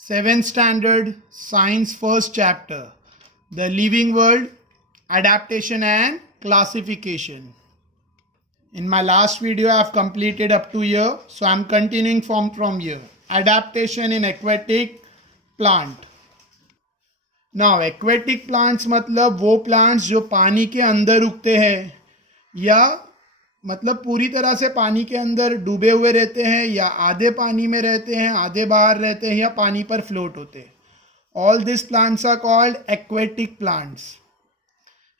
7th standard science first chapter, the living world, adaptation and classification. In my last video I have completed up to here, so I am continuing from here. Adaptation in aquatic plant. Now aquatic plants मतलब वो plants जो पानी के अंदर उगते हैं या मतलब पूरी तरह से पानी के अंदर डूबे हुए रहते हैं या आधे पानी में रहते हैं, आधे बाहर रहते हैं या पानी पर फ्लोट होते हैं. All this plants are called aquatic plants.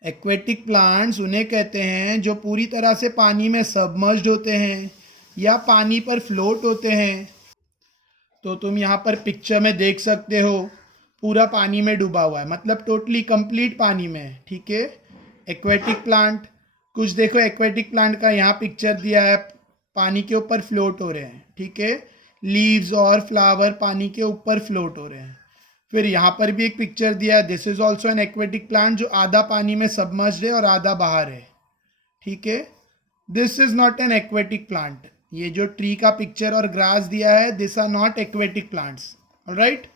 Aquatic plants उन्हें कहते हैं जो पूरी तरह से पानी में सबमर्ज्ड होते हैं या पानी पर फ्लोट होते हैं. तो तुम यहाँ पर पिक्चर में देख सकते हो, पूरा पानी में डूबा हुआ है, मतलब टोटली कंप्लीट पानी में है. ठीक है, एक्वेटिक प्लांट. कुछ देखो एक्वेटिक प्लांट का यहाँ पिक्चर दिया है, पानी के ऊपर फ्लोट हो रहे हैं. ठीक है, लीव्स और फ्लावर पानी के ऊपर फ्लोट हो रहे हैं. फिर यहाँ पर भी एक पिक्चर दिया है, this is also an aquatic plant जो आधा पानी में सबमर्ज्ड है और आधा बाहर है. ठीक है, this is not an aquatic plant. ये जो ट्री का पिक्चर और ग्रास दिया है, this are not aquatic plants. Alright.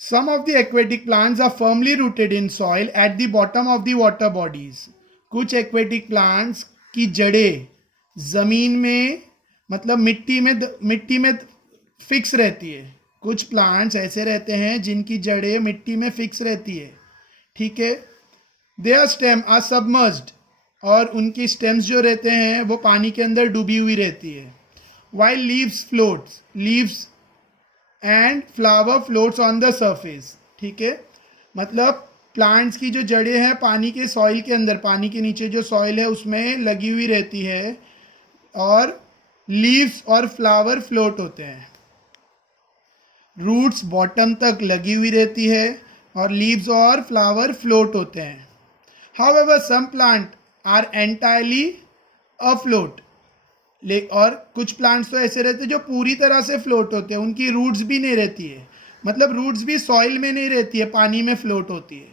Some of the aquatic plants are firmly rooted in soil at the bottom of the water bodies. कुछ aquatic plants की जड़ें ज़मीन में मतलब मिट्टी में फिक्स रहती है. कुछ प्लांट्स ऐसे रहते हैं जिनकी जड़ें मिट्टी में फिक्स रहती है. ठीक है, their stem are submerged और उनकी स्टेम्स जो रहते हैं वो पानी के अंदर डूबी हुई रहती है. While leaves floats, leaves and flower floats on the surface. ठीक है, मतलब प्लांट्स की जो जड़ें हैं पानी के सॉइल के अंदर, पानी के नीचे जो सॉइल है उसमें लगी हुई रहती है और लीव्स और फ्लावर फ्लोट होते हैं. रूट्स बॉटम तक लगी हुई रहती है और लीव्स और फ्लावर फ्लोट होते हैं. However some plant are entirely afloat. और कुछ प्लांट्स तो ऐसे रहते हैं जो पूरी तरह से फ्लोट होते हैं, उनकी रूट्स भी नहीं रहती है, मतलब रूट्स भी सॉइल में नहीं रहती है, पानी में फ्लोट होती है.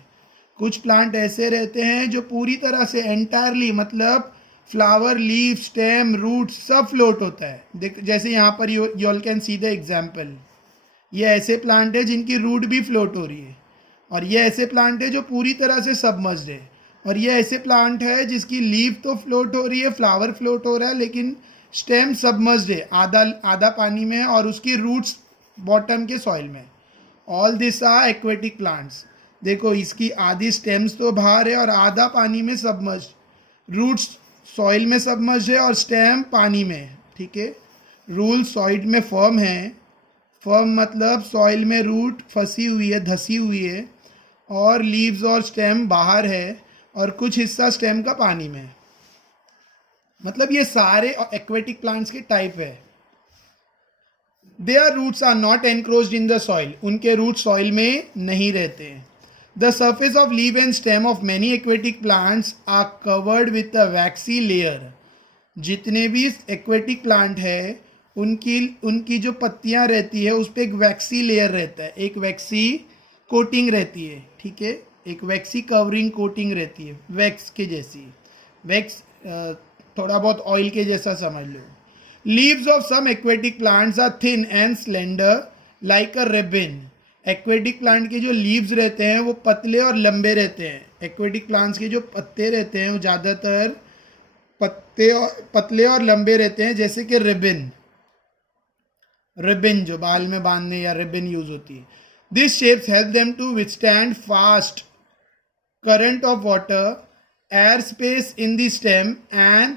कुछ प्लांट ऐसे रहते हैं जो पूरी तरह से एंटायरली मतलब फ्लावर, लीफ, स्टेम, रूट सब फ्लोट होता है. देख जैसे यहाँ पर you all can see the example. ये ऐसे प्लांट है जिनकी रूट भी फ्लोट हो रही है और ये ऐसे प्लांट है जो पूरी तरह से सबमर्ज्ड है और ये ऐसे प्लांट है जिसकी लीफ तो फ्लोट हो रही है, फ्लावर फ्लोट हो रहा है, लेकिन स्टेम सबमर्ज्ड है, आधा पानी में है और उसकी रूट्स बॉटम के सॉइल में. All this are aquatic plants. देखो इसकी आधी स्टेम्स तो बाहर है और आधा पानी में सबमर्ज्ड, रूट्स सॉइल में सबमर्ज्ड है और स्टेम पानी में है. ठीक है, रूल सॉइड में फर्म है. फर्म मतलब सॉइल में रूट फंसी हुई है, धसी हुई है, और लीव्स और स्टेम बाहर है और कुछ हिस्सा स्टेम का पानी में है. मतलब ये सारे एक्वेटिक प्लांट्स के टाइप है. Their roots are not encroached in the soil. उनके रूट सॉइल में नहीं रहते हैं. The surface of leave and stem of many aquatic plants are covered with a waxy layer. जितने भी एक्वेटिक प्लांट है उनकी जो पत्तियां रहती है उस पर एक वैक्सी लेयर रहता है, एक वैक्सी कोटिंग रहती है. ठीक है, एक वैक्सी कवरिंग कोटिंग रहती है, वैक्स के जैसी. वैक्स थोड़ा बहुत ऑयल के जैसा समझ लो. Leaves of some aquatic plants are thin and slender like a ribbon. Aquatic plant के जो लीव्स रहते हैं वो पतले और लंबे रहते हैं. एक्वेटिक प्लांट्स के जो पत्ते रहते हैं वो ज़्यादातर पतले और लंबे रहते हैं, जैसे कि रिबन जो बाल में बांधने या रिबन यूज होती है. This shapes help them to withstand fast current of water, air space in the stem and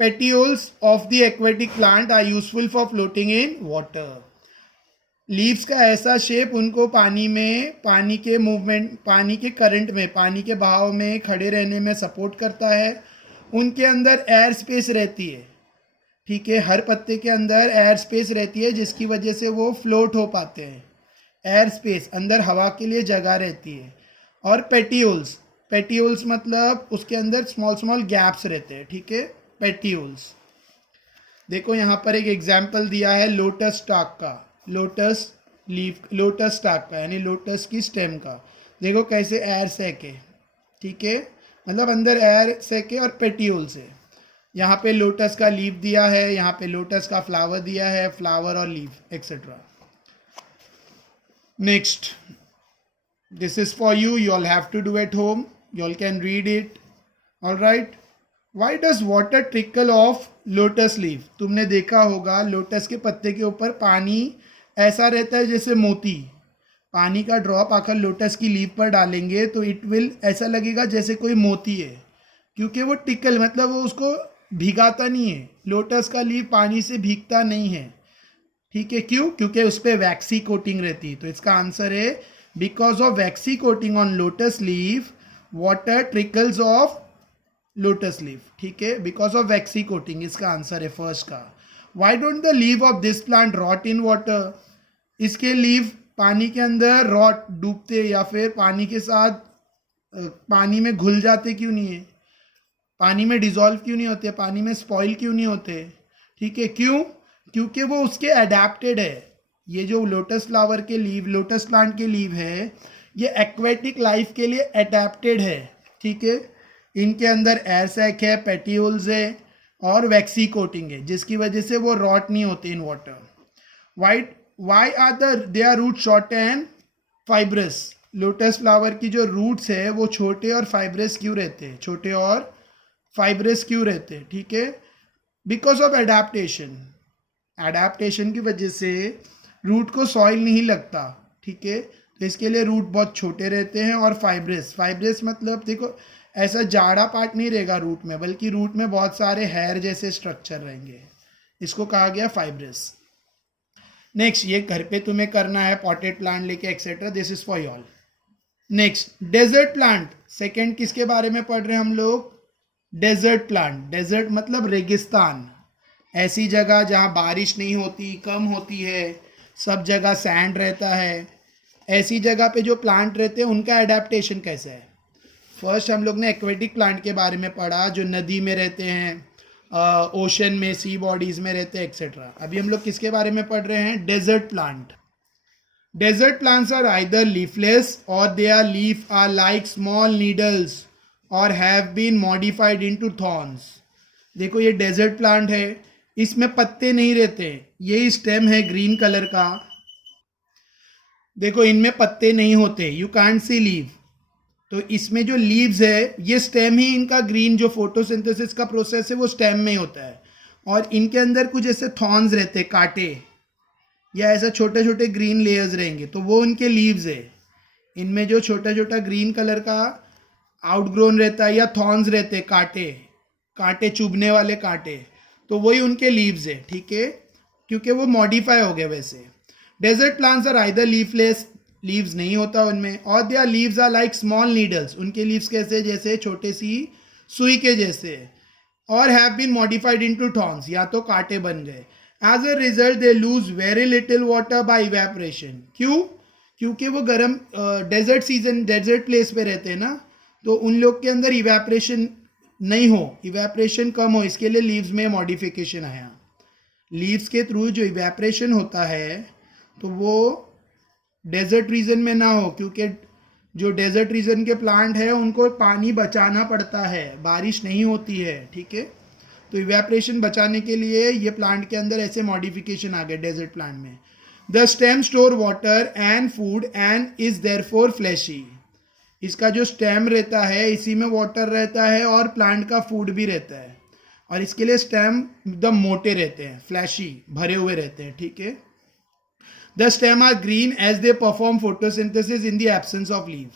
petioles of the aquatic plant are useful for floating in water. Leaves का ऐसा shape उनको पानी में, पानी के movement, पानी के करंट में, पानी के बहाव में खड़े रहने में सपोर्ट करता है. उनके अंदर एयर स्पेस रहती है. ठीक है, हर पत्ते के अंदर एयर स्पेस रहती है जिसकी वजह से वो फ्लोट हो पाते हैं. एयर स्पेस, अंदर हवा के लिए जगह रहती है. और पेटियोल्स मतलब उसके अंदर स्मॉल गैप्स रहते हैं. ठीक है, पेटियोल्स. देखो यहाँ पर एक एग्जाम्पल दिया है लोटस स्टाक का, लोटस स्टाक का यानी लोटस की स्टेम का. देखो कैसे एयर सेक है. ठीक है, मतलब अंदर एयर सेक है और पेटियोल्स है. यहाँ पे लोटस का लीफ दिया है, यहाँ पे लोटस का फ्लावर दिया है, फ्लावर और leaf etcetera. Next, this is for you. You all have to do at home. You all can read it. All right. Why does water trickle off lotus leaf? तुमने देखा होगा lotus के पत्ते के ऊपर पानी ऐसा रहता है जैसे मोती. पानी का ड्रॉप आकर लोटस की लीफ पर डालेंगे तो इट विल ऐसा लगेगा जैसे कोई मोती है, क्योंकि वो टिकल मतलब वो उसको भिगाता नहीं है. लोटस का लीफ पानी से भीगता नहीं है. ठीक है, क्यों? क्योंकि उस पर वैक्सी कोटिंग रहती है. तो इसका आंसर है because of waxy coating on lotus leaf water trickles off lotus leaf. ठीक है, बिकॉज ऑफ वैक्सी कोटिंग इसका आंसर है फर्स्ट का. Why don't the leave of this plant rot in water? इसके लीव पानी के अंदर रॉट डूबते या फिर पानी के साथ पानी में घुल जाते क्यों नहीं है? पानी में डिजॉल्व क्यों नहीं होते? पानी में स्पॉइल क्यों नहीं होते? ठीक है, क्यों? क्योंकि वो उसके अडेप्टेड है. ये जो लोटस फ्लावर के लीव, लोटस प्लांट के लीव है, ये एक्वेटिक लाइफ के लिए अडेप्टेड है. ठीक है, इनके अंदर एयर सैक है, पेटियोल्स है और वैक्सी कोटिंग है, जिसकी वजह से वो रॉट नहीं होते in water. Why are they are root short and fibrous? Lotus flower की जो रूट्स है वो छोटे और फाइब्रस क्यों रहते हैं? छोटे और फाइब्रस क्यों रहते हैं? ठीक है, बिकॉज ऑफ एडेप्टेशन. एडेप्टेशन की वजह से रूट को सॉइल नहीं लगता. ठीक है, तो इसके लिए रूट बहुत छोटे रहते हैं. और फाइब्रस मतलब देखो ऐसा जाड़ा पार्ट नहीं रहेगा रूट में, बल्कि रूट में बहुत सारे हेयर जैसे स्ट्रक्चर रहेंगे. इसको कहा गया फाइब्रस. नेक्स्ट, ये घर पे तुम्हें करना है, पॉटेड प्लांट लेके etcetera. This is for all. Next, desert plant. Second किसके बारे में पढ़ रहे हैं हम लोग? Desert plant. डेजर्ट मतलब रेगिस्तान, ऐसी जगह जहाँ बारिश नहीं होती, कम होती है, सब जगह सैंड रहता है. ऐसी जगह पे जो प्लांट रहते हैं उनका एडेप्टेशन कैसा है? फर्स्ट हम लोग ने एक्वेटिक प्लांट के बारे में पढ़ा, जो नदी में रहते हैं, ओशन में, सी बॉडीज़ में रहते हैं एक्सेट्रा. अभी हम लोग किसके बारे में पढ़ रहे हैं? Desert plant. Desert plants are either leafless or their leaf are like small needles और have been modified into thorns. देखो ये डेजर्ट प्लांट है, इसमें पत्ते नहीं रहते. यही स्टेम है ग्रीन कलर का. देखो इनमें पत्ते नहीं होते, यू कांट सी लीव. तो इसमें जो लीव्स है, ये स्टेम ही इनका ग्रीन, जो फोटोसिंथेसिस का प्रोसेस है वो स्टेम में ही होता है. और इनके अंदर कुछ ऐसे थॉर्न्स रहते हैं, कांटे, या ऐसा छोटे छोटे ग्रीन लेयर्स रहेंगे, तो वो इनके लीव्स है. इनमें जो छोटा छोटा ग्रीन कलर का आउटग्रोन रहता है या थॉर्न्स रहते हैं, कांटे, कांटे चुभने वाले कांटे, तो वही उनके लीव्स है. ठीक है, क्योंकि वो मॉडिफाई हो गए वैसे. Desert plants are either leafless, leaves नहीं होता उनमें, और their leaves are like small needles, उनके लीव्स कैसे? जैसे छोटे सी सुई के जैसे. और have been modified into thorns, या तो कांटे बन गए. As a result they lose very little water by evaporation. क्यों? क्योंकि वो गर्म डेजर्ट सीजन, डेजर्ट प्लेस पे रहते हैं ना, तो उन लोग के अंदर इवेपोरेशन नहीं हो, इवेपोरेशन कम हो, इसके लिए लीव्स में मॉडिफिकेशन आया. लीव्स के थ्रू जो इवेपोरेशन होता है तो वो डेजर्ट रीजन में ना हो, क्योंकि जो डेजर्ट रीजन के प्लांट है उनको पानी बचाना पड़ता है, बारिश नहीं होती है. ठीक है, तो इवेपोरेशन बचाने के लिए ये प्लांट के अंदर ऐसे मॉडिफिकेशन आ गए डेजर्ट प्लांट में. The stem store water and food and is therefore fleshy. इसका जो स्टेम रहता है इसी में वाटर रहता है और प्लांट का फूड भी रहता है, और इसके लिए स्टेम एकदम मोटे रहते हैं, फ्लैशी, भरे हुए रहते हैं. ठीक है, the stem are green as they perform photosynthesis in the absence of leave.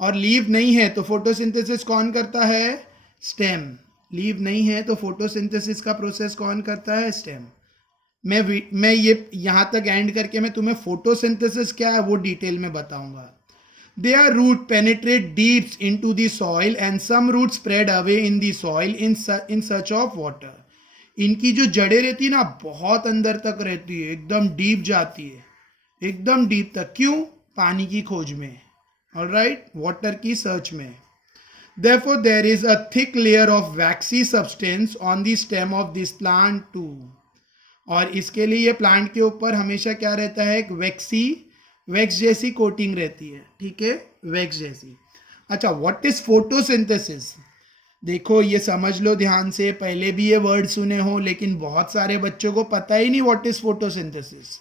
और लीव नहीं है तो फोटोसिंथेसिस कौन करता है? स्टेम. लीव नहीं है तो फोटोसिंथेसिस का प्रोसेस कौन करता है? स्टेम. मैं ये यहाँ तक एंड करके मैं तुम्हें फोटोसिंथेसिस क्या है वो डिटेल में बताऊंगा. Their root penetrate deep into the soil and some roots spread away in the soil in search of water. इनकी जो जड़ें रहती है ना बहुत अंदर तक रहती है, एकदम डीप जाती है, एकदम डीप तक. क्यों? पानी की खोज में, ऑलराइट, वाटर की सर्च में. Therefore there is a thick layer of waxy substance on the stem of this plant too. और इसके लिए ये प्लांट के ऊपर हमेशा क्या रहता है? एक वैक्स जैसी कोटिंग रहती है. ठीक है, वैक्स जैसी. अच्छा, व्हाट इज फोटोसिंथेसिस? देखो ये समझ लो ध्यान से, पहले भी ये वर्ड सुने हो लेकिन बहुत सारे बच्चों को पता ही नहीं व्हाट इज फोटोसिंथेसिस.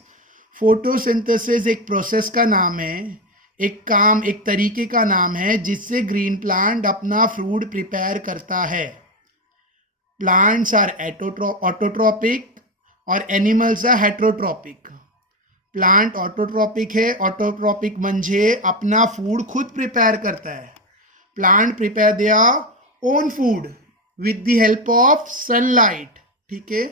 फोटोसिंथेसिस एक प्रोसेस का नाम है, एक तरीके का नाम है जिससे ग्रीन प्लांट अपना फूड प्रिपेयर करता है. प्लांट्स आर ऑटोट्रॉपिक और animals are heterotrophic. Plant autotrophic है. ऑटोट्रॉपिक म्हणजे अपना फूड खुद प्रिपेयर करता है. Plant prepare their own food with the help of sunlight. ठीक है.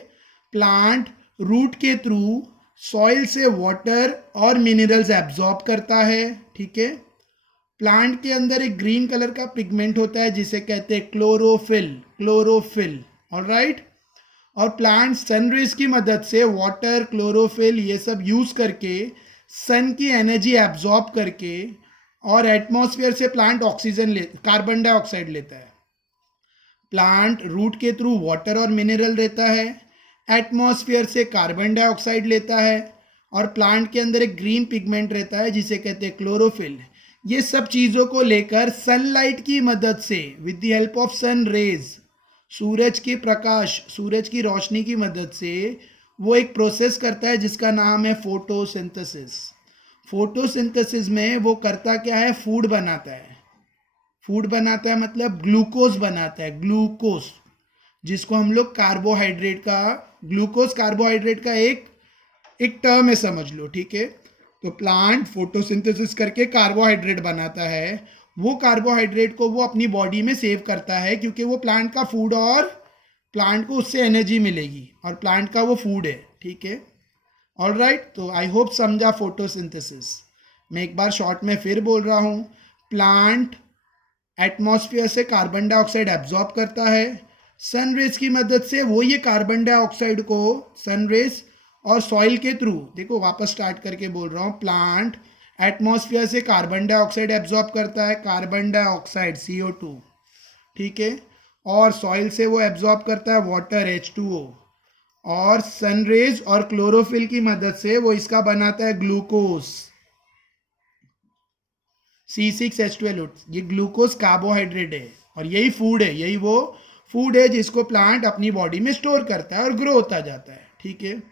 प्लांट रूट के थ्रू सॉइल से वाटर और मिनरल्स एब्जॉर्ब करता है. ठीक है. प्लांट के अंदर एक ग्रीन कलर का पिगमेंट होता है जिसे कहते हैं क्लोरोफिल. ऑलराइट. और प्लांट सन रेज की मदद से वाटर, क्लोरोफिल ये सब यूज करके सन की एनर्जी एब्जॉर्ब करके और एटमॉस्फेयर से प्लांट कार्बन डाइऑक्साइड लेता है. प्लांट रूट के थ्रू वाटर और मिनरल लेता है, एटमॉस्फेयर से कार्बन डाइऑक्साइड लेता है और प्लांट के अंदर एक ग्रीन पिगमेंट रहता है जिसे कहते हैं क्लोरोफिल. ये सब चीज़ों को लेकर सनलाइट की मदद से with the help of sun rays, सूरज के प्रकाश, सूरज की रोशनी की मदद से वो एक प्रोसेस करता है जिसका नाम है फोटोसिंथेसिस. फोटोसिंथेसिस में वो करता क्या है? फूड बनाता है. फूड बनाता है मतलब ग्लूकोज बनाता है. ग्लूकोज जिसको हम लोग ग्लूकोज कार्बोहाइड्रेट का एक टर्म है, समझ लो. ठीक है. तो प्लांट फोटोसिंथेसिस करके कार्बोहाइड्रेट बनाता है. वो कार्बोहाइड्रेट को वो अपनी बॉडी में सेव करता है क्योंकि वो प्लांट का फूड और प्लांट को उससे एनर्जी मिलेगी और प्लांट का वो फूड है. ठीक है. ऑलराइट. तो आई होप समझा फोटोसिंथेसिस. मैं एक बार शॉर्ट में फिर बोल रहा हूँ. प्लांट एटमॉस्फेयर से कार्बन डाइऑक्साइड एब्जॉर्ब करता है. सन रेज की मदद से वो ये कार्बन डाइऑक्साइड को सन रेज और सॉइल के थ्रू, देखो वापस स्टार्ट करके बोल रहा हूँ. प्लांट एटमॉस्फेयर से कार्बन डाइऑक्साइड एब्जॉर्ब करता है, कार्बन डाइऑक्साइड CO2. ठीक है. और सॉइल से वो एब्जॉर्ब करता है वाटर H2O. और सन रेज और क्लोरोफिल की मदद से वो इसका बनाता है ग्लूकोज C6H12O. ये ग्लूकोज कार्बोहाइड्रेट है और यही फूड है, यही वो फूड है जिसको प्लांट अपनी बॉडी में स्टोर करता है और ग्रो होता जाता है. ठीक है.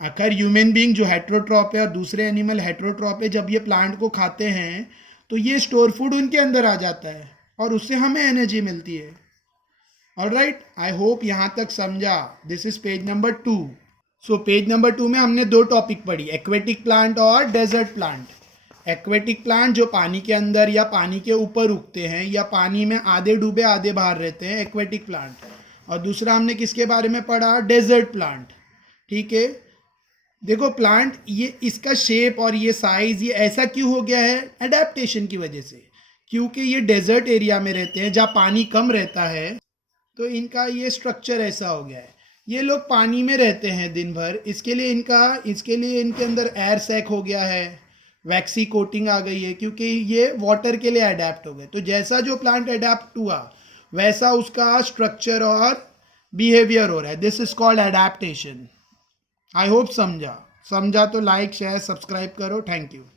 आखिर ह्यूमन बीइंग जो हेट्रोट्रॉप है और दूसरे एनिमल हेट्रोट्रॉप है, जब ये प्लांट को खाते हैं तो ये स्टोर फूड उनके अंदर आ जाता है और उससे हमें एनर्जी मिलती है. ऑलराइट. आई होप यहाँ तक समझा. This is page number 2. So page number 2 में हमने दो टॉपिक पढ़ी, एक्वेटिक प्लांट और डेजर्ट प्लांट. एक्वेटिक प्लांट जो पानी के अंदर या पानी के ऊपर उगते हैं या पानी में आधे डूबे आधे बाहर रहते हैं, एक्वेटिक प्लांट. और दूसरा हमने किसके बारे में पढ़ा? Desert plant. ठीक है. देखो प्लांट ये इसका शेप और ये साइज ये ऐसा क्यों हो गया है? एडेप्टेशन की वजह से. क्योंकि ये डेजर्ट एरिया में रहते हैं जहाँ पानी कम रहता है, तो इनका ये स्ट्रक्चर ऐसा हो गया है. ये लोग पानी में रहते हैं दिन भर, इसके लिए इनके अंदर एयर सैक हो गया है, वैक्सी कोटिंग आ गई है क्योंकि ये वाटर के लिए अडेप्ट हो गए. तो जैसा जो प्लांट अडेप्ट हुआ वैसा उसका स्ट्रक्चर और बिहेवियर हो रहा है. This is called adaptation. I hope समझा तो लाइक शेयर सब्सक्राइब करो. Thank you.